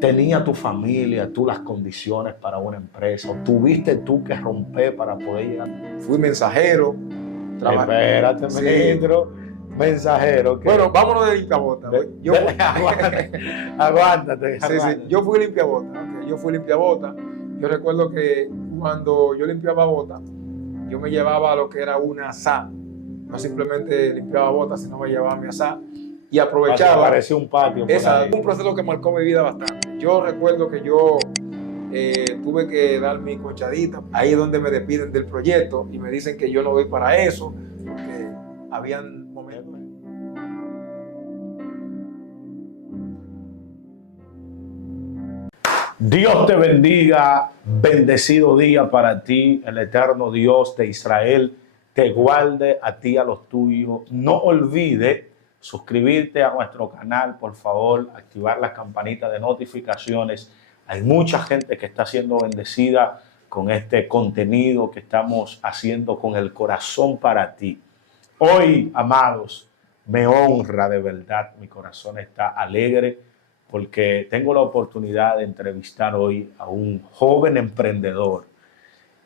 ¿Tenía tu familia, tú las condiciones para una empresa? ¿O tuviste tú que romper para poder llegar? Fui mensajero. Espérate, Sí. ministro. Mensajero. ¿Qué? Bueno, vámonos de limpiabota. Aguántate. Sí, yo fui limpiabota. Okay. Yo fui limpiabota. Yo recuerdo que cuando yo limpiaba botas, yo me llevaba lo que era una asá. No simplemente limpiaba botas, sino me llevaba mi asá. Y aprovechaba. Parecía un patio. Un proceso que marcó mi vida bastante. Yo recuerdo que yo tuve que dar mi conchadita. Ahí es donde me despiden del proyecto y me dicen que yo no voy para eso, porque habían momentos. Dios te bendiga, bendecido día para ti, el eterno Dios de Israel te guarde a ti, a los tuyos. No olvide suscribirte a nuestro canal, por favor, activar la campanita de notificaciones. Hay mucha gente que está siendo bendecida con este contenido que estamos haciendo con el corazón para ti. Hoy, amados, me honra de verdad, mi corazón está alegre porque tengo la oportunidad de entrevistar hoy a un joven emprendedor.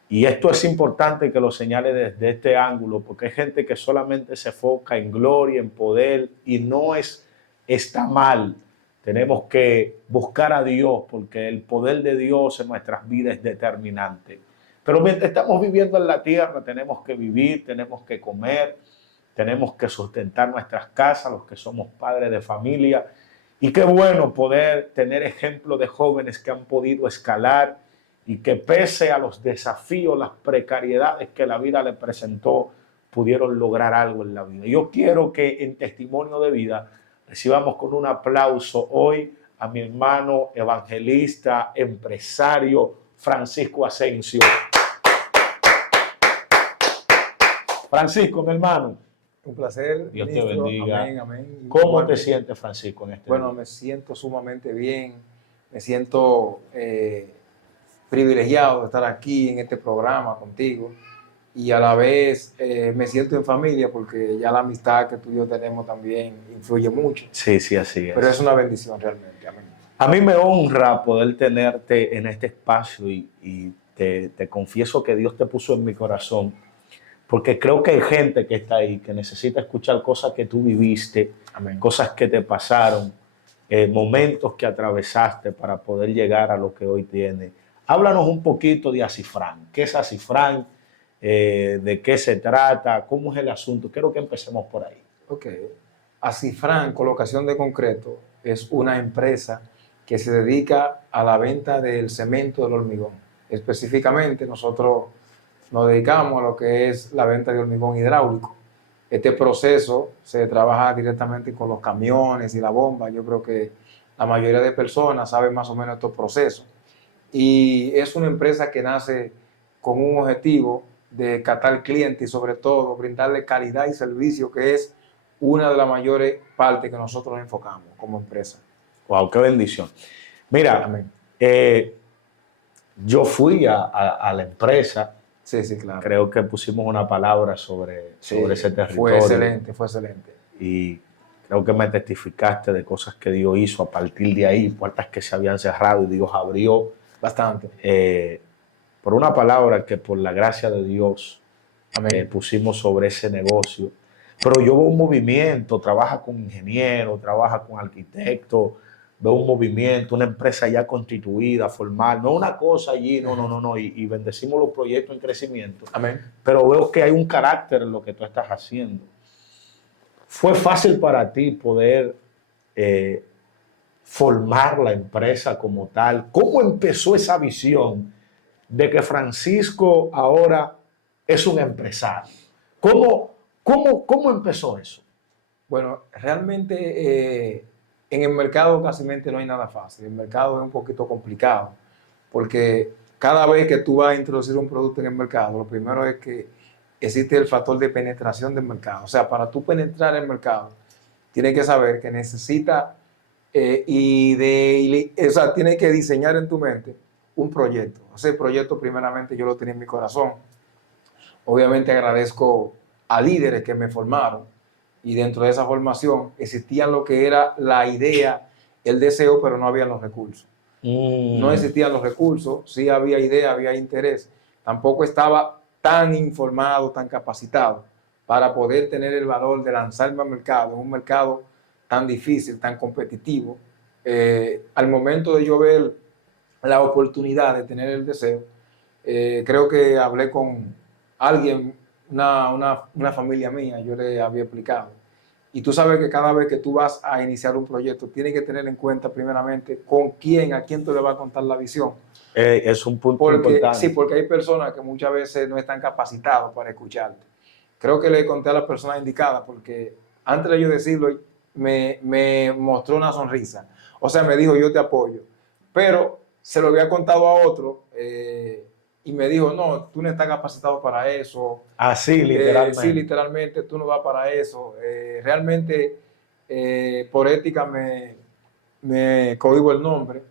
Y esto es importante que lo señale desde este ángulo, porque hay gente que solamente se enfoca en gloria, en poder, y está mal. Tenemos que buscar a Dios, porque el poder de Dios en nuestras vidas es determinante. Pero mientras estamos viviendo en la tierra, tenemos que vivir, tenemos que comer, tenemos que sustentar nuestras casas, los que somos padres de familia. Y qué bueno poder tener ejemplos de jóvenes que han podido escalar y que pese a los desafíos, las precariedades que la vida les presentó, pudieron lograr algo en la vida. Yo quiero que en testimonio de vida recibamos con un aplauso hoy a mi hermano evangelista, empresario, Francisco Asensio. Francisco, mi hermano. Un placer. Dios te bendiga. Amén, amén. ¿Cómo te sientes, Francisco, en este día? Bueno, me siento sumamente bien. Me siento privilegiado de estar aquí en este programa contigo. Y a la vez me siento en familia porque ya la amistad que tú y yo tenemos también influye mucho. Sí, así es. Pero es una bendición realmente. Amén. A mí me honra poder tenerte en este espacio y te confieso que Dios te puso en mi corazón porque creo que hay gente que está ahí, que necesita escuchar cosas que tú viviste, Amén. Cosas que te pasaron, momentos que atravesaste para poder llegar a lo que hoy tienes. Háblanos un poquito de Acifrán. ¿Qué es Acifrán? ¿De qué se trata? ¿Cómo es el asunto? Quiero que empecemos por ahí. Ok. Acifrán, Colocación de Concreto, es una empresa que se dedica a la venta del cemento del hormigón. Específicamente, nosotros nos dedicamos a lo que es la venta de hormigón hidráulico. Este proceso se trabaja directamente con los camiones y la bomba. Yo creo que la mayoría de personas saben más o menos estos procesos. Y es una empresa que nace con un objetivo de captar clientes y sobre todo brindarle calidad y servicio, que es una de las mayores partes que nosotros enfocamos como empresa. Wow, qué bendición. Mira, yo fui a la empresa. Sí, claro. Creo que pusimos una palabra sobre ese territorio. Fue excelente. Y creo que me testificaste de cosas que Dios hizo a partir de ahí, puertas que se habían cerrado y Dios abrió. Bastante. Por una palabra que por la gracia de Dios pusimos sobre ese negocio. Pero yo veo un movimiento, trabaja con ingenieros, trabaja con arquitectos, veo un movimiento, una empresa ya constituida, formal, no una cosa allí, no, y bendecimos los proyectos en crecimiento. Amén. Pero veo que hay un carácter en lo que tú estás haciendo. ¿Fue fácil para ti poder formar la empresa como tal? ¿Cómo empezó esa visión de que Francisco ahora es un empresario? ¿Cómo empezó eso? Bueno, realmente en el mercado casi no hay nada fácil. El mercado es un poquito complicado porque cada vez que tú vas a introducir un producto en el mercado, lo primero es que existe el factor de penetración del mercado. O sea, para tú penetrar el mercado, tienes que saber que necesita tienes que diseñar en tu mente un proyecto. Ese proyecto primeramente yo lo tenía en mi corazón. Obviamente agradezco a líderes que me formaron y dentro de esa formación existía lo que era la idea el deseo, pero no había los recursos. No existían los recursos, sí había idea, había interés. Tampoco estaba tan informado, tan capacitado para poder tener el valor de lanzarme al mercado, en un mercado tan difícil, tan competitivo. Al momento de yo ver la oportunidad de tener el deseo, creo que hablé con alguien, una familia mía, yo le había explicado. Y tú sabes que cada vez que tú vas a iniciar un proyecto, tienes que tener en cuenta primeramente con quién, a quién tú le vas a contar la visión. Es un punto importante. Sí, porque hay personas que muchas veces no están capacitados para escucharte. Creo que le conté a la persona indicada porque antes de yo decirlo, me mostró una sonrisa. O sea, me dijo, yo te apoyo. Pero se lo había contado a otro y me dijo, no, tú no estás capacitado para eso. Así, literalmente. Sí, literalmente, tú no vas para eso. Realmente, por ética me cohibo el nombre,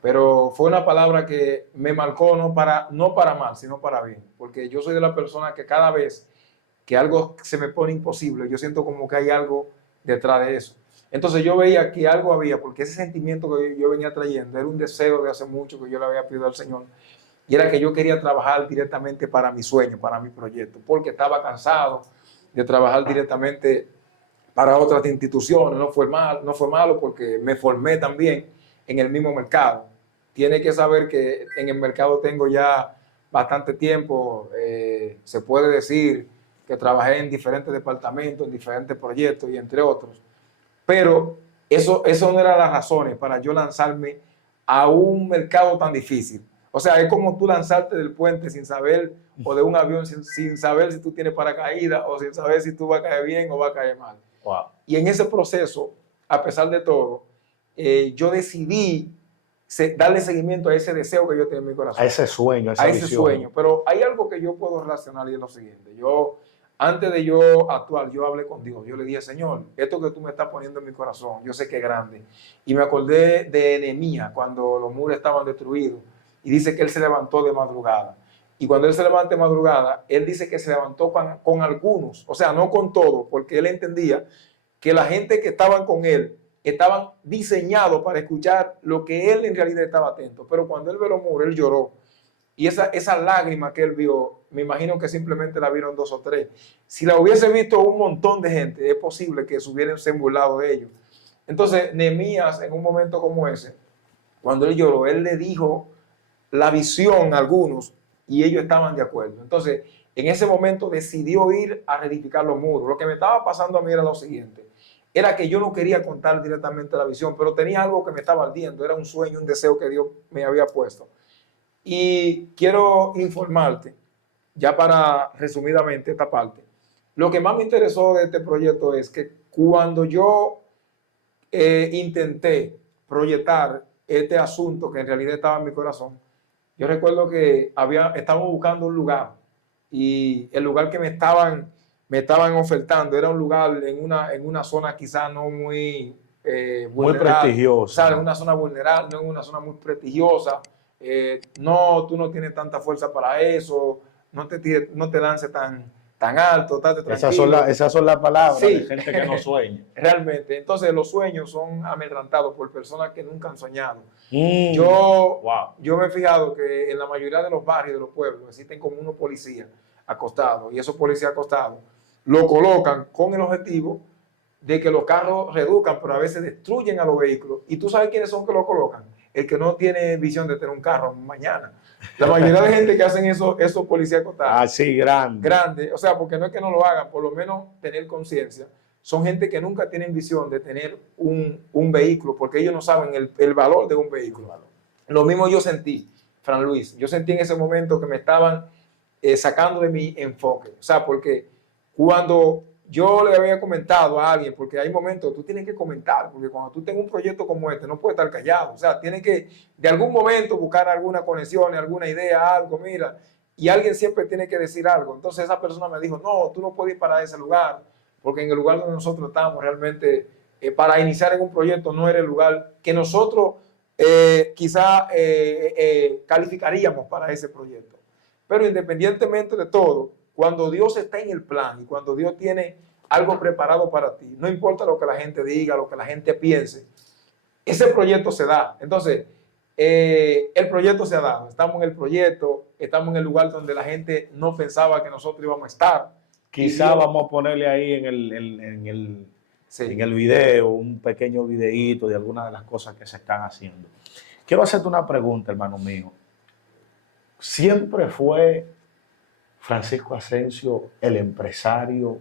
pero fue una palabra que me marcó no para mal, sino para bien. Porque yo soy de la persona que cada vez que algo se me pone imposible, yo siento como que hay algo detrás de eso. Entonces yo veía que algo había, porque ese sentimiento que yo venía trayendo era un deseo de hace mucho que yo le había pedido al Señor, y era que yo quería trabajar directamente para mi sueño, para mi proyecto, porque estaba cansado de trabajar directamente para otras instituciones. No fue malo porque me formé también en el mismo mercado. Tiene que saber que en el mercado tengo ya bastante tiempo, se puede decir que trabajé en diferentes departamentos, en diferentes proyectos y entre otros. Pero eso no eran las razones para yo lanzarme a un mercado tan difícil. O sea, es como tú lanzarte del puente sin saber, o de un avión sin saber si tú tienes paracaídas, o sin saber si tú vas a caer bien o vas a caer mal. Wow. Y en ese proceso, a pesar de todo, yo decidí darle seguimiento a ese deseo que yo tenía en mi corazón. A ese sueño, a esa ese visión. sueño. Pero hay algo que yo puedo relacionar y es lo siguiente. Antes de yo actuar, yo hablé con Dios. Yo le dije, Señor, esto que tú me estás poniendo en mi corazón, yo sé que es grande. Y me acordé de Nehemías cuando los muros estaban destruidos. Y dice que él se levantó de madrugada. Y cuando él se levanta de madrugada, él dice que se levantó con algunos, o sea, no con todos, porque él entendía que la gente que estaban con él estaban diseñados para escuchar lo que él en realidad estaba atento. Pero cuando él ve los muros, él lloró. Y esa lágrima que él vio, me imagino que simplemente la vieron 2 o 3. Si la hubiese visto un montón de gente, es posible que se hubiesen burlado de ellos. Entonces, Nehemías, en un momento como ese, cuando él lloró, él le dijo la visión a algunos y ellos estaban de acuerdo. Entonces, en ese momento decidió ir a reedificar los muros. Lo que me estaba pasando a mí era lo siguiente. Era que yo no quería contar directamente la visión, pero tenía algo que me estaba ardiendo. Era un sueño, un deseo que Dios me había puesto. Y quiero informarte, ya para resumidamente esta parte, lo que más me interesó de este proyecto es que cuando yo intenté proyectar este asunto que en realidad estaba en mi corazón, yo recuerdo que estábamos buscando un lugar y el lugar que me estaban ofertando era un lugar en una zona quizá no muy muy prestigiosa. O sea, en una zona vulnerable, no en una zona muy prestigiosa. No, tú no tienes tanta fuerza para eso, no te lances tan alto, estate tranquilo. Esas son las palabras Sí. de gente que no sueña. Realmente. Entonces los sueños son amedrentados por personas que nunca han soñado. Wow. Yo me he fijado que en la mayoría de los barrios, de los pueblos, existen como unos policías acostados, y esos policías acostados lo colocan con el objetivo de que los carros reduzcan, pero a veces destruyen a los vehículos. ¿Y tú sabes quiénes son que lo colocan? El que no tiene visión de tener un carro mañana. La mayoría de gente que hacen esos policías acostados. Ah, sí, grande. O sea, porque no es que no lo hagan, por lo menos tener conciencia. Son gente que nunca tienen visión de tener un vehículo, porque ellos no saben el valor de un vehículo. Lo mismo yo sentí, Fran Luis. Yo sentí en ese momento que me estaban sacando de mi enfoque. O sea, porque cuando yo le había comentado a alguien, porque hay momentos, tú tienes que comentar, porque cuando tú tengas un proyecto como este, no puedes estar callado. O sea, tienes que de algún momento buscar alguna conexión, alguna idea, algo, mira, y alguien siempre tiene que decir algo. Entonces esa persona me dijo, no, tú no puedes ir para ese lugar, porque en el lugar donde nosotros estamos realmente, para iniciar en un proyecto no era el lugar que nosotros quizá calificaríamos para ese proyecto. Pero independientemente de todo, cuando Dios está en el plan y cuando Dios tiene algo preparado para ti, no importa lo que la gente diga, lo que la gente piense, ese proyecto se da. Entonces, el proyecto se ha dado. Estamos en el proyecto, estamos en el lugar donde la gente no pensaba que nosotros íbamos a estar. Quizá Dios, vamos a ponerle ahí sí. en el video un pequeño videíto de algunas de las cosas que se están haciendo. Quiero hacerte una pregunta, hermano mío. ¿Siempre fue Francisco Asensio el empresario?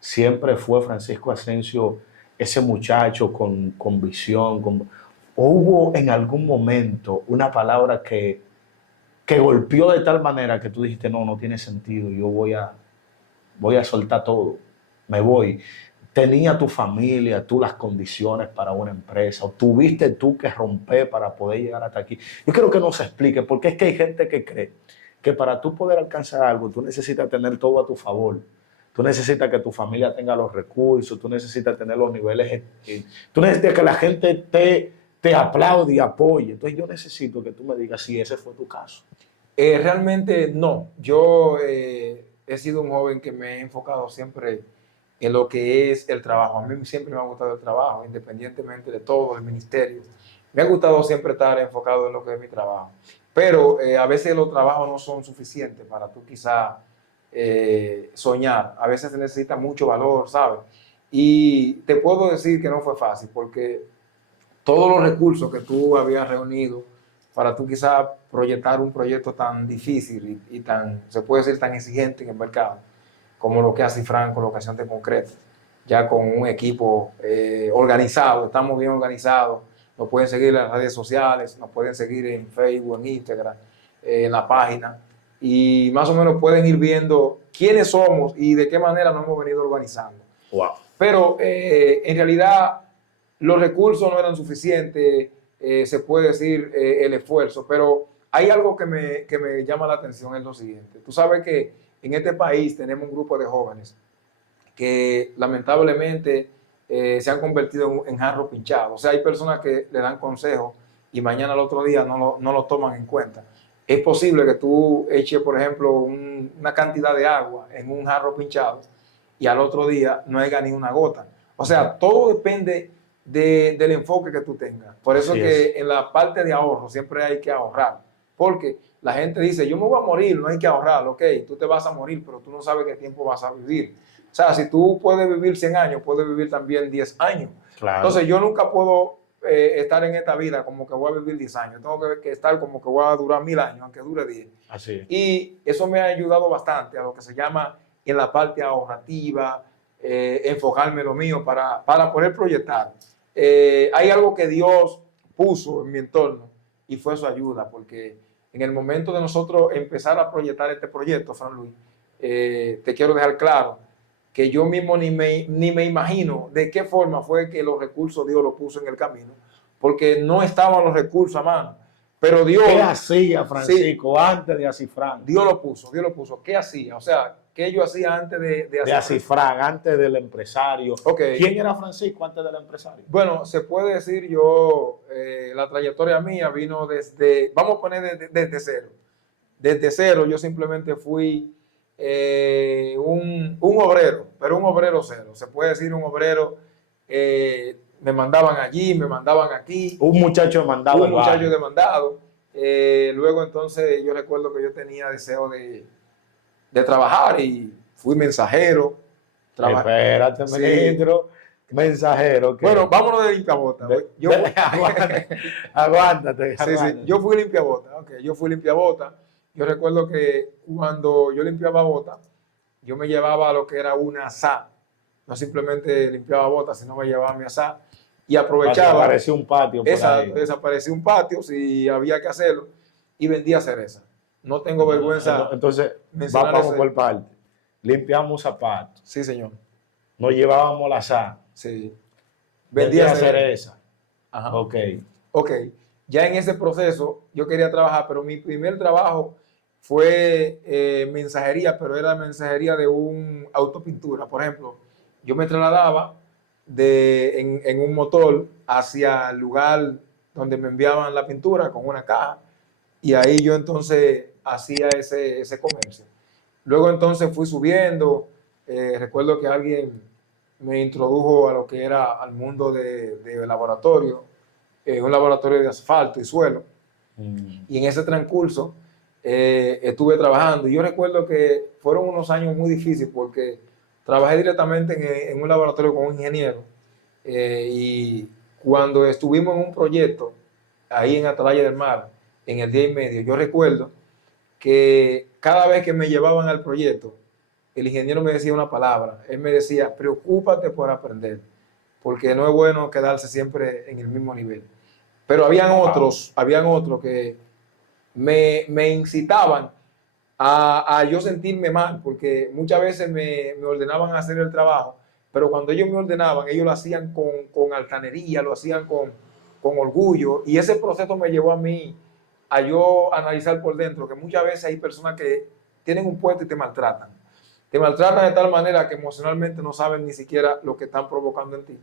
¿Siempre fue Francisco Asensio ese muchacho con visión? ¿O hubo en algún momento una palabra que golpeó de tal manera que tú dijiste, no, no tiene sentido, yo voy a soltar todo, me voy? ¿Tenía tu familia, tú las condiciones para una empresa? ¿O tuviste tú que romper para poder llegar hasta aquí? Yo quiero que nos explique, porque es que hay gente que cree que para tú poder alcanzar algo, tú necesitas tener todo a tu favor. Tú necesitas que tu familia tenga los recursos, tú necesitas tener los niveles, tú necesitas que la gente te aplaude y apoye. Entonces yo necesito que tú me digas si ese fue tu caso. Realmente no. Yo he sido un joven que me he enfocado siempre en lo que es el trabajo. A mí siempre me ha gustado el trabajo, independientemente de todo el ministerio. Me ha gustado siempre estar enfocado en lo que es mi trabajo. Pero a veces los trabajos no son suficientes para tú quizá soñar. A veces se necesita mucho valor, ¿sabes? Y te puedo decir que no fue fácil porque todos los recursos que tú habías reunido para tú quizá proyectar un proyecto tan difícil y tan, se puede decir, tan exigente en el mercado, como lo que hace Fran Colocación de Concreto, ya con un equipo organizado, estamos bien organizados, nos pueden seguir en las redes sociales, nos pueden seguir en Facebook, en Instagram, en la página, y más o menos pueden ir viendo quiénes somos y de qué manera nos hemos venido organizando. Wow. Pero en realidad los recursos no eran suficientes, se puede decir el esfuerzo, pero hay algo que me llama la atención, es lo siguiente. Tú sabes que en este país tenemos un grupo de jóvenes que lamentablemente se han convertido en jarro pinchado. O sea, hay personas que le dan consejos y mañana al otro día no lo toman en cuenta. Es posible que tú eches, por ejemplo, una cantidad de agua en un jarro pinchado y al otro día no haya ni una gota. O sea, todo depende del enfoque que tú tengas. Por eso Así que es. en la parte de ahorro siempre hay que ahorrar. Porque la gente dice, yo me voy a morir, no hay que ahorrar. Ok, tú te vas a morir, pero tú no sabes qué tiempo vas a vivir. O sea, si tú puedes vivir 100 años, puedes vivir también 10 años. Claro. Entonces yo nunca puedo estar en esta vida como que voy a vivir 10 años. Tengo que estar como que voy a durar 1000 años, aunque dure 10. Así es. Y eso me ha ayudado bastante a lo que se llama en la parte ahorrativa, enfocarme en lo mío para poder proyectar. Hay algo que Dios puso en mi entorno y fue su ayuda, porque en el momento de nosotros empezar a proyectar este proyecto, Fran Luis, te quiero dejar claro que yo mismo ni me imagino de qué forma fue que los recursos Dios los puso en el camino, porque no estaban los recursos a mano, pero Dios... ¿Qué hacía Francisco sí, antes de Acifrán? Dios lo puso. ¿Qué hacía? O sea, ¿qué yo hacía antes De Acifrán, antes del empresario. Okay. ¿Quién era Francisco antes del empresario? Bueno, se puede decir la trayectoria mía vino desde, vamos a poner desde cero. Desde cero yo simplemente fui un obrero, pero un obrero cero. Se puede decir un obrero, me mandaban allí, me mandaban aquí. Un muchacho demandado. Un muchacho demandado. Luego entonces yo recuerdo que yo tenía deseo de trabajar y fui mensajero. Espérate, ministro. Sí. Mensajero. ¿Qué? Bueno, vámonos de limpiabota. Aguántate. Sí, yo fui limpiabota. Okay, yo fui limpiabota. Yo recuerdo que cuando yo limpiaba bota, yo me llevaba a lo que era una asá. No simplemente limpiaba botas, sino me llevaba mi asá y aprovechaba. Desapareció un patio. Exacto, desapareció un patio si había que hacerlo y vendía cereza. No tengo vergüenza. Entonces, vamos por parte. Limpiamos zapatos. Sí, señor. Nos llevábamos la asá. Sí. Vendía cereza. Ajá. Ok. Ya en ese proceso yo quería trabajar, pero mi primer trabajo fue mensajería, pero era mensajería de un autopintura. Por ejemplo, yo me trasladaba en un motor hacia el lugar donde me enviaban la pintura con una caja y ahí yo entonces hacía ese comercio. Luego entonces fui subiendo, recuerdo que alguien me introdujo a lo que era al mundo de laboratorio un laboratorio de asfalto y suelo. Y en ese transcurso estuve trabajando. Y yo recuerdo que fueron unos años muy difíciles porque trabajé directamente en un laboratorio con un ingeniero. Y cuando estuvimos en un proyecto ahí en Atalaya del Mar, en el día y medio, yo recuerdo que cada vez que me llevaban al proyecto, el ingeniero me decía una palabra. Él me decía, preocúpate por aprender, porque no es bueno quedarse siempre en el mismo nivel. Pero habían otros que me incitaban a yo sentirme mal, porque muchas veces me ordenaban hacer el trabajo, pero cuando ellos me ordenaban, ellos lo hacían con altanería, lo hacían con orgullo, y ese proceso me llevó a mí a yo analizar por dentro que muchas veces hay personas que tienen un puesto y te maltratan. Te maltratan de tal manera que emocionalmente no saben ni siquiera lo que están provocando en ti.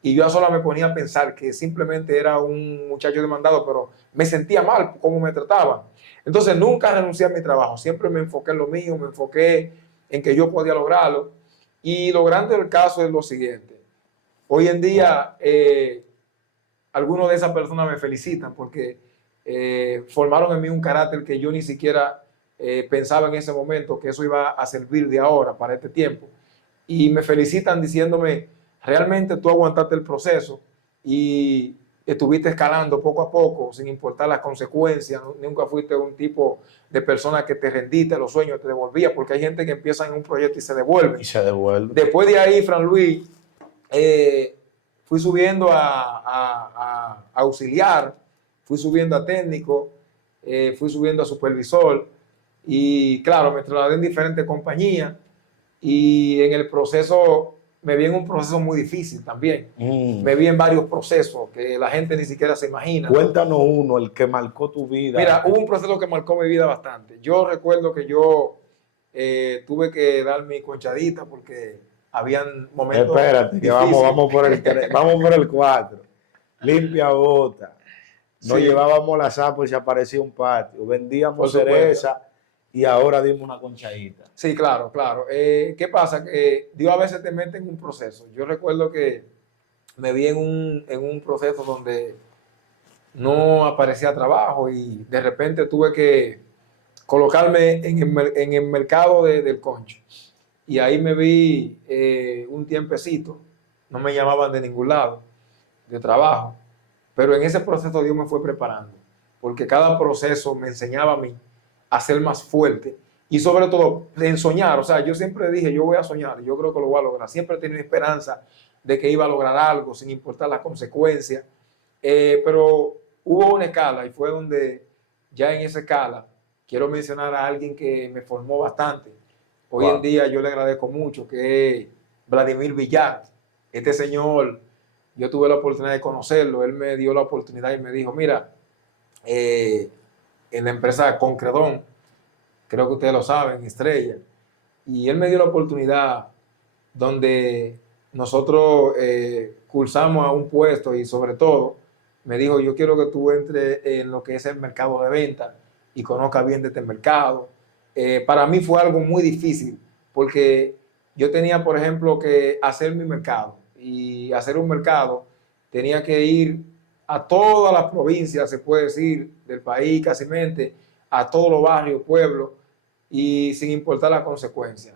Y yo sola me ponía a pensar que simplemente era un muchacho demandado, pero me sentía mal cómo me trataban. Entonces nunca renuncié a mi trabajo, siempre me enfoqué en lo mío, me enfoqué en que yo podía lograrlo. Y lo grande del caso es lo siguiente. Hoy en día, algunos de esas personas me felicitan porque formaron en mí un carácter que yo ni siquiera pensaba en ese momento que eso iba a servir de ahora para este tiempo. Y me felicitan diciéndome, realmente tú aguantaste el proceso y estuviste escalando poco a poco sin importar las consecuencias. Nunca fuiste un tipo de persona que te rendiste los sueños, te devolvía, porque hay gente que empieza en un proyecto y se devuelve. Y se devuelve. Después de ahí, Fran Luis, fui subiendo a auxiliar, fui subiendo a técnico, fui subiendo a supervisor y claro, me trasladé en diferentes compañías y en el proceso me vi en un proceso muy difícil también. Me vi en varios procesos que la gente ni siquiera se imagina. Cuéntanos uno, el que marcó tu vida. Mira, hubo un proceso que marcó mi vida bastante. Yo recuerdo que yo tuve que dar mi conchadita porque habían momentos Espérate, que vamos por el 3, vamos por el 4. Limpia bota. Nos llevábamos la zapa y se aparecía un patio. Vendíamos cereza y ahora dimos una conchadita. Sí, claro, claro. ¿Qué pasa? Que Dios a veces te mete en un proceso. Yo recuerdo que me vi en un proceso donde no aparecía trabajo y de repente tuve que colocarme en el mercado del concho. Y ahí me vi un tiempecito. No me llamaban de ningún lado de trabajo. Pero en ese proceso Dios me fue preparando. Porque cada proceso me enseñaba a mí a ser más fuerte. Y sobre todo, en soñar. O sea, yo siempre dije, yo voy a soñar. Yo creo que lo voy a lograr. Siempre he tenido esperanza de que iba a lograr algo, sin importar las consecuencias. Pero hubo una escala y fue donde ya en esa escala quiero mencionar a alguien que me formó bastante. Hoy en día yo le agradezco mucho, que es Vladimir Villar. Este señor, yo tuve la oportunidad de conocerlo, él me dio la oportunidad y me dijo, mira, en la empresa Concredón, creo que ustedes lo saben, Estrella, y él me dio la oportunidad donde nosotros cursamos a un puesto y sobre todo me dijo, yo quiero que tú entres en lo que es el mercado de venta y conozcas bien de este mercado. Para mí fue algo muy difícil porque yo tenía, por ejemplo, que hacer mi mercado y hacer un mercado tenía que ir a todas las provincias, se puede decir, del país, casi mente, a todos los barrios, pueblos y sin importar las consecuencias.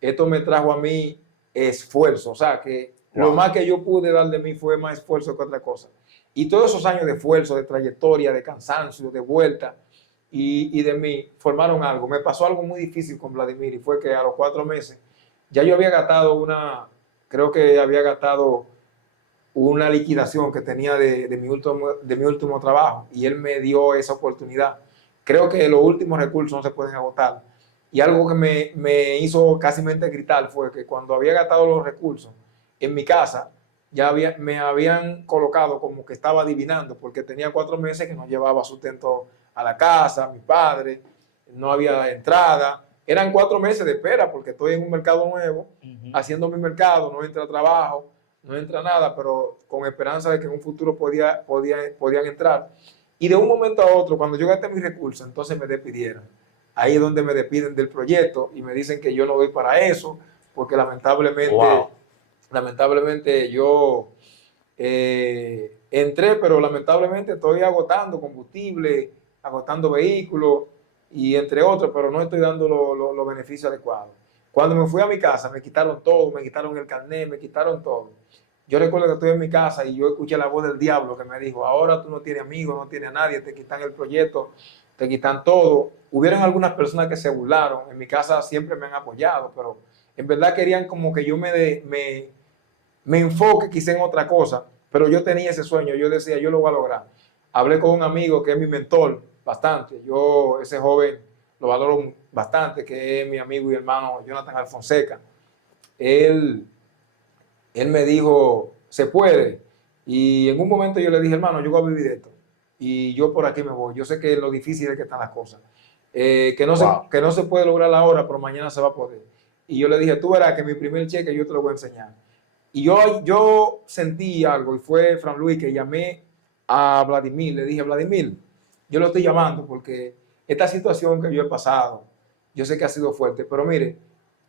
Esto me trajo a mí esfuerzo, o sea que lo más que yo pude dar de mí fue más esfuerzo que otra cosa. Y todos esos años de esfuerzo, de trayectoria, de cansancio, de vuelta y de mí formaron algo. Me pasó algo muy difícil con Vladimir y fue que a los 4 meses ya yo había gastado creo que había gastado una liquidación que tenía de mi último trabajo y él me dio esa oportunidad. Creo que los últimos recursos no se pueden agotar. Y algo que me hizo casi gritar fue que cuando había gastado los recursos en mi casa, me habían colocado como que estaba adivinando, porque tenía 4 meses que no llevaba sustento a la casa, a mi padre, no había entrada. Eran 4 meses de espera porque estoy en un mercado nuevo, haciendo mi mercado, no entra trabajo, no entra nada, pero con esperanza de que en un futuro podían entrar. Y de un momento a otro, cuando yo gasté mis recursos, entonces me despidieron. Ahí es donde me despiden del proyecto y me dicen que yo no doy para eso, porque lamentablemente yo Entré, pero lamentablemente estoy agotando combustible, agotando vehículos y entre otros, pero no estoy dando los beneficios adecuados. Cuando me fui a mi casa me quitaron todo, me quitaron el carnet, me quitaron todo. Yo recuerdo que estoy en mi casa y yo escuché la voz del diablo que me dijo, ahora tú no tienes amigos, no tienes a nadie, te quitan el proyecto, te quitan todo. Hubieron algunas personas que se burlaron, en mi casa siempre me han apoyado, pero en verdad querían como que yo me enfoque quizá en otra cosa, pero yo tenía ese sueño, yo decía, yo lo voy a lograr. Hablé con un amigo que es mi mentor bastante, yo ese joven lo valoro bastante, que es mi amigo y hermano Jonathan Alfonseca. Él me dijo, se puede. Y en un momento yo le dije, hermano, yo voy a vivir de esto. Y yo por aquí me voy. Yo sé que lo difícil es que están las cosas. Wow. Que no se puede lograr ahora, pero mañana se va a poder. Y yo le dije, tú verás que mi primer cheque yo te lo voy a enseñar. Y yo sentí algo, y fue Fran Luis que llamé a Vladimir. Le dije, Vladimir, yo lo estoy llamando porque esta situación que yo he pasado, yo sé que ha sido fuerte, pero mire,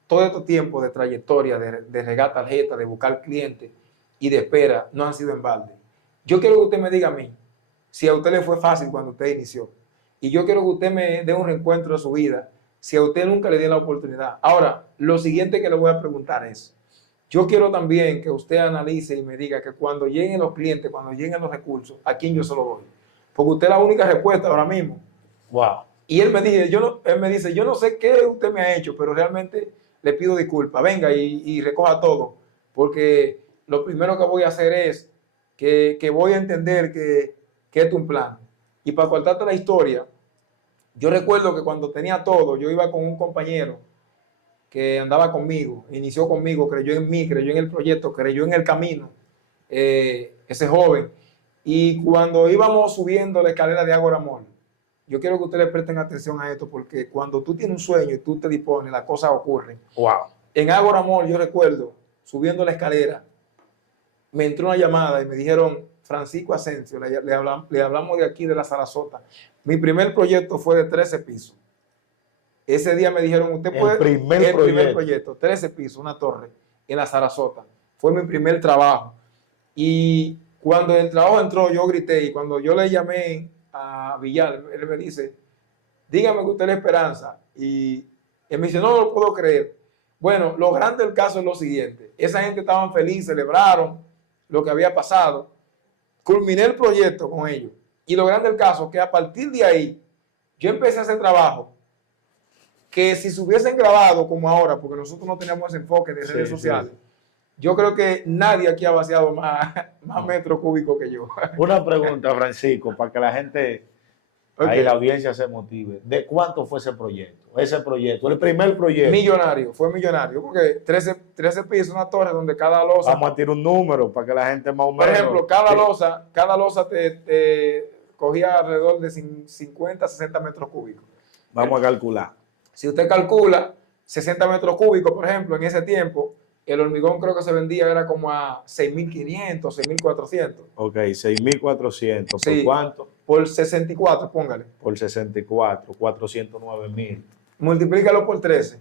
todo este tiempo de trayectoria, de regar tarjeta, de buscar clientes y de espera, no han sido en balde. Yo quiero que usted me diga a mí si a usted le fue fácil cuando usted inició. Y yo quiero que usted me dé un reencuentro de su vida si a usted nunca le dio la oportunidad. Ahora, lo siguiente que le voy a preguntar es, yo quiero también que usted analice y me diga que cuando lleguen los clientes, cuando lleguen los recursos, ¿a quién yo se lo doy? Porque usted es la única respuesta ahora mismo. Wow. Y él me dice, yo no sé qué usted me ha hecho, pero realmente le pido disculpas. Venga y recoja todo, porque lo primero que voy a hacer es que voy a entender que es un plan. Y para contarte la historia, yo recuerdo que cuando tenía todo, yo iba con un compañero que andaba conmigo, inició conmigo, creyó en mí, creyó en el proyecto, creyó en el camino, ese joven. Y cuando íbamos subiendo la escalera de Ágora Mall, yo quiero que ustedes presten atención a esto, porque cuando tú tienes un sueño y tú te dispones, las cosas ocurren. Wow. En Ágora Mall, yo recuerdo, subiendo la escalera, me entró una llamada y me dijeron, Francisco Asensio, le hablamos de aquí, de la Sarasota. Mi primer proyecto fue de 13 pisos. Ese día me dijeron, usted puede... El primer proyecto, 13 pisos, una torre, en la Sarasota. Fue mi primer trabajo. Y cuando el trabajo entró, yo grité. Y cuando yo le llamé a Villar, él me dice, dígame que usted es la esperanza. Y él me dice, no lo puedo creer. Bueno, lo grande del caso es lo siguiente. Esa gente estaban feliz, celebraron lo que había pasado. Culminé el proyecto con ellos. Y lo grande del caso es que a partir de ahí, yo empecé a hacer trabajo que si se hubiesen grabado como ahora, porque nosotros no teníamos ese enfoque de redes sociales, yo creo que nadie aquí ha vaciado más metros cúbicos que yo. Una pregunta, Francisco, para que la gente, ahí la audiencia se motive. ¿De cuánto fue ese proyecto? El primer proyecto. Millonario, fue millonario, porque 13 pisos, una torre donde cada losa... Vamos a tirar un número para que la gente más o menos... Por ejemplo, cada losa te cogía alrededor de 50, 60 metros cúbicos. Vamos a calcular. Si usted calcula 60 metros cúbicos, por ejemplo, en ese tiempo, el hormigón creo que se vendía era como a 6.500, 6.400. Ok, 6.400. Sí, ¿Por cuánto? Por 64, póngale. Por 64, 409.000. Multiplícalo por 13.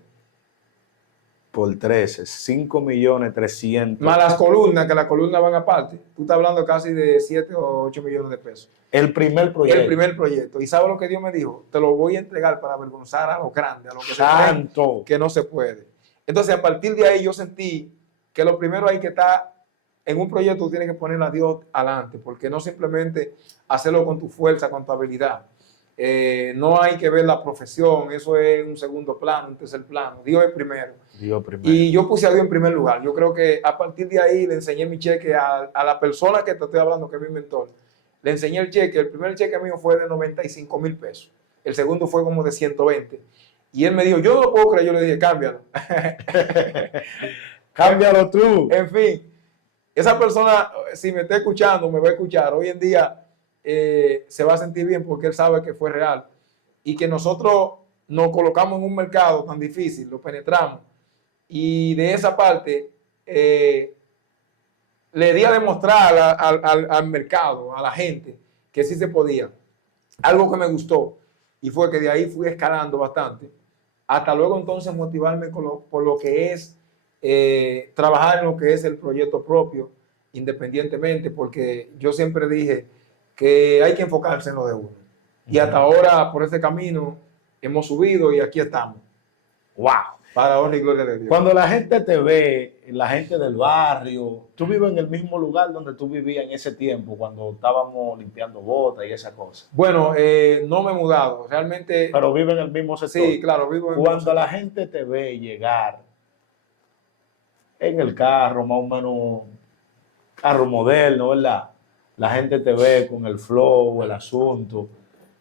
Por 13, 5.300.000. Más las columnas, que las columnas van aparte. Tú estás hablando casi de 7 o 8 millones de pesos. El primer proyecto. El primer proyecto. ¿Y sabes lo que Dios me dijo? Te lo voy a entregar para avergonzar a los grandes, a los que Santo. se creen que no se puede. Entonces, a partir de ahí yo sentí que lo primero hay que estar en un proyecto, tú tienes que poner a Dios adelante, porque no simplemente hacerlo con tu fuerza, con tu habilidad. No hay que ver la profesión, eso es un segundo plano, un tercer plano. Dios es primero. Dios primero. Y yo puse a Dios en primer lugar. Yo creo que a partir de ahí le enseñé mi cheque a la persona que te estoy hablando, que es mi mentor. Le enseñé el cheque. El primer cheque mío fue de 95.000 pesos. El segundo fue como de 120. Y él me dijo, yo no lo puedo creer. Yo le dije, cámbialo. Cámbialo tú. En fin, esa persona, si me está escuchando, me va a escuchar. Hoy en día se va a sentir bien porque él sabe que fue real. Y que nosotros nos colocamos en un mercado tan difícil, lo penetramos. Y de esa parte le di a demostrar al mercado, a la gente, que sí se podía. Algo que me gustó y fue que de ahí fui escalando bastante, hasta luego entonces motivarme por lo que es trabajar en lo que es el proyecto propio, independientemente, porque yo siempre dije que hay que enfocarse en lo de uno. Y hasta ahora, por ese camino, hemos subido y aquí estamos. ¡Wow! Para honra y gloria de Dios. Cuando la gente te ve, la gente del barrio, tú vives en el mismo lugar donde tú vivías en ese tiempo, cuando estábamos limpiando botas y esa cosa. Bueno, no me he mudado, realmente. Pero vive en el mismo sector. Sí, claro, vivo en el Cuando la gente te ve llegar en el carro, más o menos, carro moderno, ¿verdad? La gente te ve con el flow, el asunto.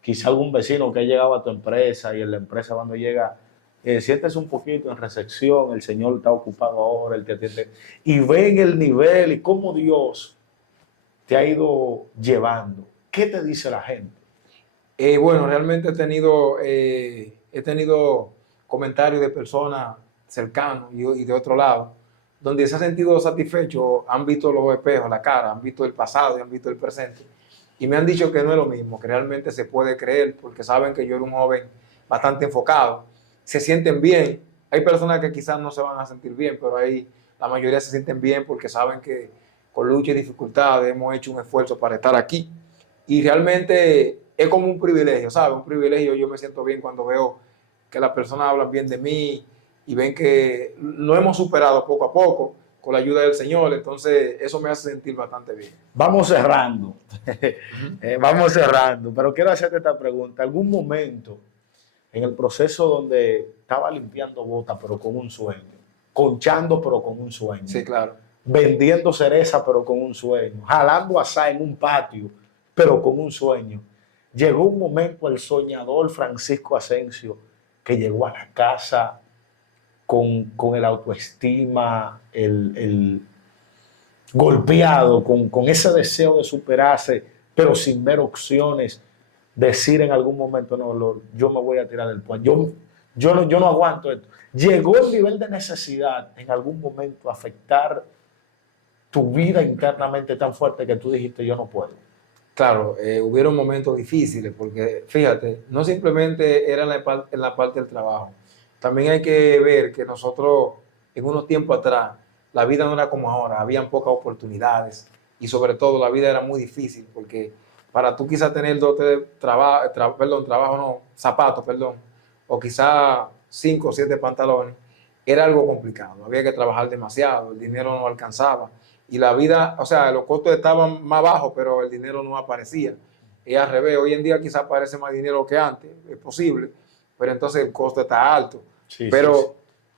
Quizá algún vecino que ha llegado a tu empresa y en la empresa cuando llega, siéntese un poquito en recepción, el señor está ocupado ahora, él te atiende. Y ven el nivel y cómo Dios te ha ido llevando. ¿Qué te dice la gente? Bueno, realmente he tenido comentarios de personas cercanas y de otro lado, donde se han sentido satisfechos, han visto los espejos, la cara, han visto el pasado y han visto el presente. Y me han dicho que no es lo mismo, que realmente se puede creer, porque saben que yo era un joven bastante enfocado. Se sienten bien. Hay personas que quizás no se van a sentir bien, pero ahí la mayoría se sienten bien porque saben que con lucha y dificultades hemos hecho un esfuerzo para estar aquí. Y realmente es como un privilegio, ¿sabes? Un privilegio. Yo me siento bien cuando veo que las personas hablan bien de mí y ven que lo hemos superado poco a poco con la ayuda del Señor. Entonces, eso me hace sentir bastante bien. Vamos cerrando. Vamos cerrando. Pero quiero hacerte esta pregunta. ¿Algún momento en el proceso donde estaba limpiando botas, pero con un sueño? Conchando, pero con un sueño. Sí, claro. Vendiendo cereza, pero con un sueño. Jalando asá en un patio, pero con un sueño. Llegó un momento el soñador Francisco Asensio que llegó a la casa con el autoestima, el golpeado, con ese deseo de superarse, pero sin ver opciones, decir en algún momento, no, yo me voy a tirar del puente, yo no aguanto esto. Llegó el nivel de necesidad en algún momento a afectar tu vida internamente tan fuerte que tú dijiste, yo no puedo. Claro, hubieron momentos difíciles porque, fíjate, no simplemente era en la parte del trabajo. También hay que ver que nosotros, en unos tiempos atrás, la vida no era como ahora, habían pocas oportunidades y sobre todo la vida era muy difícil porque para tú quizás tener dote de zapatos, o quizás 5 o 7 pantalones, era algo complicado. Había que trabajar demasiado, el dinero no alcanzaba. Y la vida, o sea, los costos estaban más bajos, pero el dinero no aparecía. Y al revés, hoy en día quizás aparece más dinero que antes, es posible, pero entonces el costo está alto. Sí, pero sí,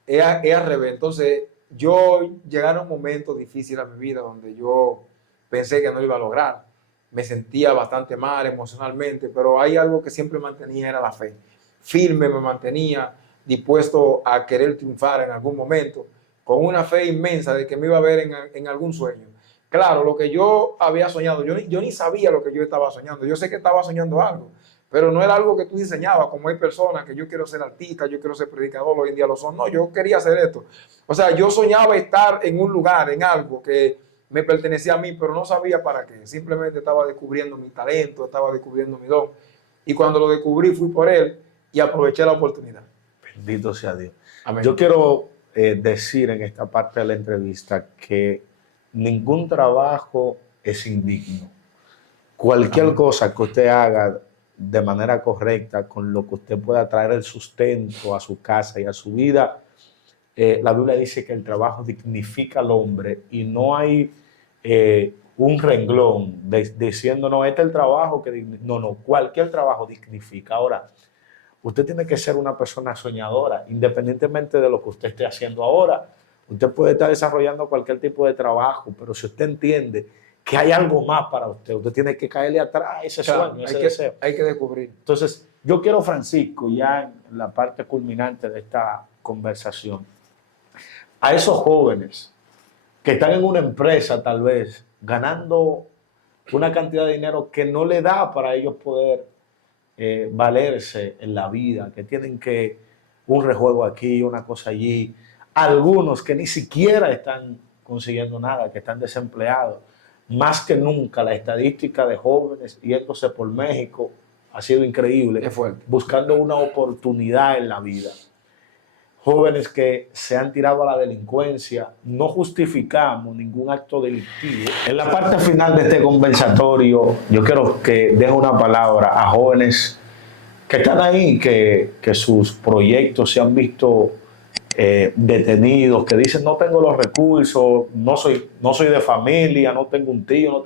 sí. Es al revés. Entonces, yo llegaron momentos difíciles a mi vida donde yo pensé que no iba a lograr. Me sentía bastante mal emocionalmente, pero hay algo que siempre mantenía, era la fe. Firme me mantenía, dispuesto a querer triunfar en algún momento, con una fe inmensa de que me iba a ver en algún sueño. Claro, lo que yo había soñado, yo ni sabía lo que yo estaba soñando. Yo sé que estaba soñando algo, pero no era algo que tú diseñabas, como hay personas que yo quiero ser artista, yo quiero ser predicador, hoy en día lo son. No, yo quería hacer esto. O sea, yo soñaba estar en un lugar, en algo que me pertenecía a mí, pero no sabía para qué. Simplemente estaba descubriendo mi talento, estaba descubriendo mi don. Y cuando lo descubrí, fui por él y aproveché la oportunidad. Bendito sea Dios. Amén. Yo quiero decir en esta parte de la entrevista que ningún trabajo es indigno. Cualquier Amén. cosa que usted haga de manera correcta, con lo que usted pueda traer el sustento a su casa y a su vida, la Biblia dice que el trabajo dignifica al hombre y no hay un renglón diciendo, no, este es el trabajo que no, cualquier trabajo dignifica. Ahora, usted tiene que ser una persona soñadora, independientemente de lo que usted esté haciendo ahora. Usted puede estar desarrollando cualquier tipo de trabajo, pero si usted entiende que hay algo más para usted, usted tiene que caerle atrás a ese sueño, ese deseo. Hay que descubrir. Entonces, yo quiero, Francisco, ya en la parte culminante de esta conversación, a esos jóvenes que están en una empresa tal vez ganando una cantidad de dinero que no le da para ellos poder valerse en la vida, que tienen que un rejuego aquí, una cosa allí, algunos que ni siquiera están consiguiendo nada, que están desempleados. Más que nunca la estadística de jóvenes yéndose por México ha sido increíble, Es fuerte. buscando una oportunidad en la vida. jóvenes que se han tirado a la delincuencia. No justificamos ningún acto delictivo. En la parte final de este conversatorio, yo quiero que deje una palabra a jóvenes que están ahí, que sus proyectos se han visto detenidos, que dicen no tengo los recursos, no soy de familia, no tengo un tío,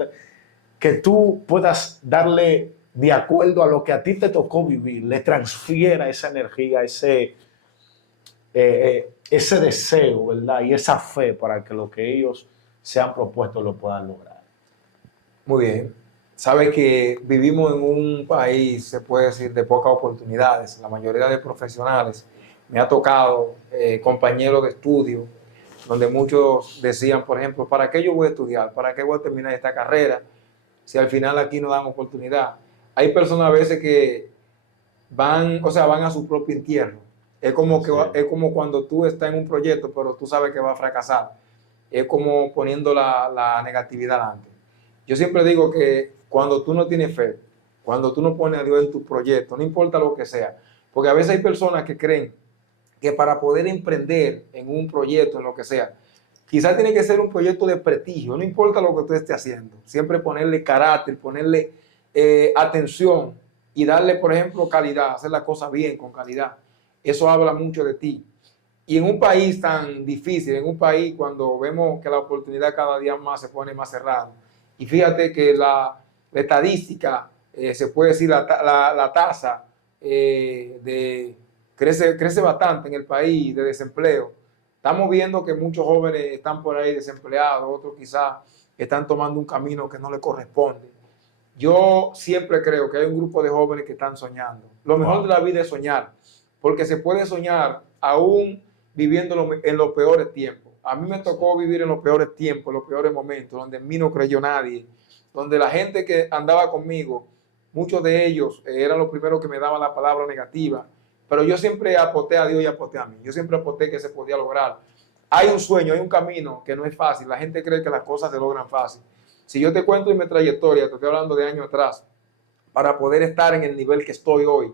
que tú puedas darle, de acuerdo a lo que a ti te tocó vivir, le transfiera esa energía, ese deseo, ¿verdad? Y esa fe para que lo que ellos se han propuesto lo puedan lograr. Muy bien. Sabe que vivimos en un país, se puede decir, de pocas oportunidades. La mayoría de profesionales, me ha tocado compañeros de estudio, donde muchos decían, por ejemplo, ¿para qué yo voy a estudiar? ¿Para qué voy a terminar esta carrera? Si al final aquí no dan oportunidad. Hay personas a veces que van a su propio entierro. Es como, es como cuando tú estás en un proyecto, pero tú sabes que va a fracasar. Es como poniendo la negatividad delante. Yo siempre digo que cuando tú no tienes fe, cuando tú no pones a Dios en tu proyecto, no importa lo que sea, porque a veces hay personas que creen que para poder emprender en un proyecto, en lo que sea, quizás tiene que ser un proyecto de prestigio, no importa lo que tú estés haciendo, siempre ponerle carácter, ponerle atención y darle, por ejemplo, calidad, hacer las cosas bien, con calidad. Eso habla mucho de ti. Y en un país tan difícil, en un país cuando vemos que la oportunidad cada día más se pone más cerrada, y fíjate que la estadística, se puede decir la tasa crece bastante en el país de desempleo. Estamos viendo que muchos jóvenes están por ahí desempleados, otros quizás están tomando un camino que no les corresponde. Yo siempre creo que hay un grupo de jóvenes que están soñando. Lo mejor de la vida es soñar, porque se puede soñar aún viviendo en los peores tiempos. A mí me tocó vivir en los peores tiempos, en los peores momentos, donde en mí no creyó nadie, donde la gente que andaba conmigo, muchos de ellos eran los primeros que me daban la palabra negativa, pero yo siempre aposté a Dios y aposté a mí. Yo siempre aposté que se podía lograr. Hay un sueño, hay un camino que no es fácil. La gente cree que las cosas se logran fácil. Si yo te cuento en mi trayectoria, te estoy hablando de años atrás, para poder estar en el nivel que estoy hoy,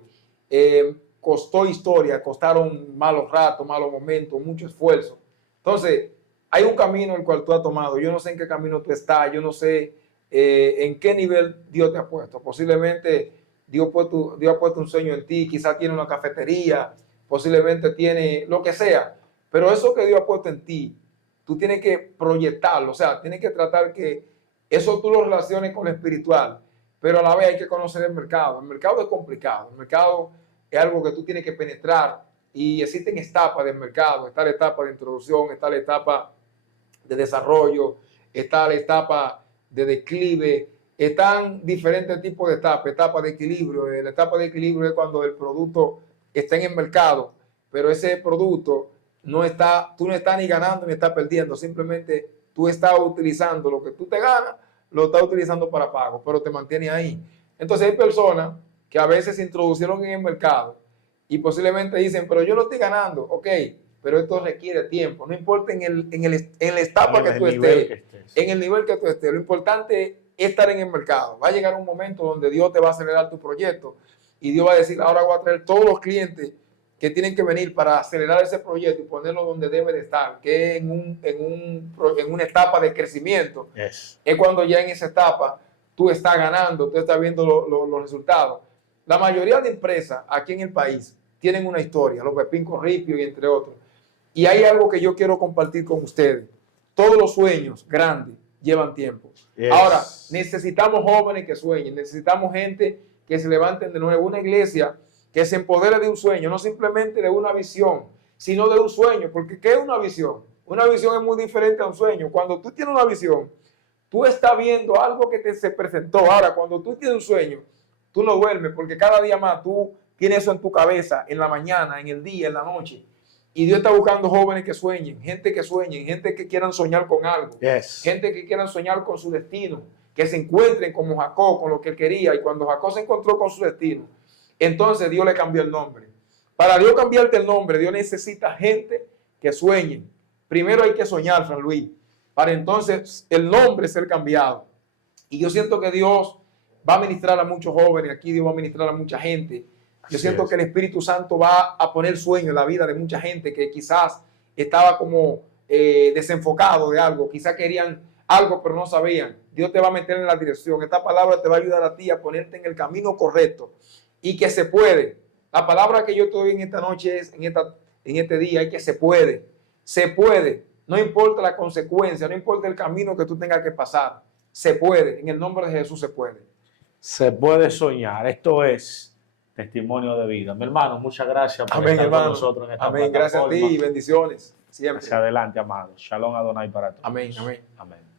costó historia, costaron malos ratos, malos momentos, mucho esfuerzo. Entonces, hay un camino el cual tú has tomado. Yo no sé en qué camino tú estás, yo no sé en qué nivel Dios te ha puesto. Posiblemente Dios ha puesto un sueño en ti, quizás tiene una cafetería, posiblemente tiene lo que sea, pero eso que Dios ha puesto en ti, tú tienes que proyectarlo, o sea, tienes que tratar que eso tú lo relaciones con lo espiritual, pero a la vez hay que conocer el mercado. El mercado es complicado, el mercado es algo que tú tienes que penetrar y existen etapas del mercado. Está la etapa de introducción, está la etapa de desarrollo, está la etapa de declive, están diferentes tipos de etapas, etapa de equilibrio. La etapa de equilibrio es cuando el producto está en el mercado, pero ese producto tú no estás ni ganando ni estás perdiendo, simplemente tú estás utilizando lo que tú te ganas, lo estás utilizando para pago, pero te mantiene ahí. Entonces hay personas que a veces se introducieron en el mercado y posiblemente dicen, pero yo lo estoy ganando, ok, pero esto requiere tiempo, no importa en la etapa que tú estés, en el nivel que tú estés, lo importante es estar en el mercado. Va a llegar un momento donde Dios te va a acelerar tu proyecto y Dios va a decir, ahora voy a traer todos los clientes que tienen que venir para acelerar ese proyecto y ponerlo donde debe de estar, que es en una etapa de crecimiento. Yes. Es cuando ya en esa etapa tú estás ganando, tú estás viendo los resultados. La mayoría de empresas aquí en el país tienen una historia, los Pepín Corripio y entre otros. Y hay algo que yo quiero compartir con ustedes. Todos los sueños grandes llevan tiempo. Yes. Ahora, necesitamos jóvenes que sueñen, necesitamos gente que se levanten de nuevo, una iglesia que se empodere de un sueño, no simplemente de una visión, sino de un sueño. Porque ¿qué es una visión? Una visión es muy diferente a un sueño. Cuando tú tienes una visión, tú estás viendo algo que se presentó. Ahora, cuando tú tienes un sueño, tú no duermes porque cada día más tú tienes eso en tu cabeza, en la mañana, en el día, en la noche. Y Dios está buscando jóvenes que sueñen, gente que quieran soñar con algo, yes, gente que quieran soñar con su destino, que se encuentren como Jacob, con lo que él quería. Y cuando Jacob se encontró con su destino, entonces Dios le cambió el nombre. Para Dios cambiarte el nombre, Dios necesita gente que sueñe. Primero hay que soñar, Fran Luis, para entonces el nombre ser cambiado. Y yo siento que Dios va a ministrar a muchos jóvenes, aquí Dios va a ministrar a mucha gente Yo siento que el Espíritu Santo va a poner sueño en la vida de mucha gente que quizás estaba como desenfocado de algo, quizás querían algo pero no sabían. Dios te va a meter en la dirección. Esta palabra te va a ayudar a ti a ponerte en el camino correcto y que se puede. La palabra que yo te doy en esta noche es, en este día, es que se puede. Se puede. No importa la consecuencia, no importa el camino que tú tengas que pasar. Se puede. En el nombre de Jesús se puede. Se puede soñar. Esto es testimonio de vida. Mi hermano, muchas gracias por Amén, estar hermano. con nosotros en esta Amén. plataforma. Gracias a ti y bendiciones. Siempre. Hacia adelante, amado. Shalom Adonai para todos. Amén. Amén. Amén.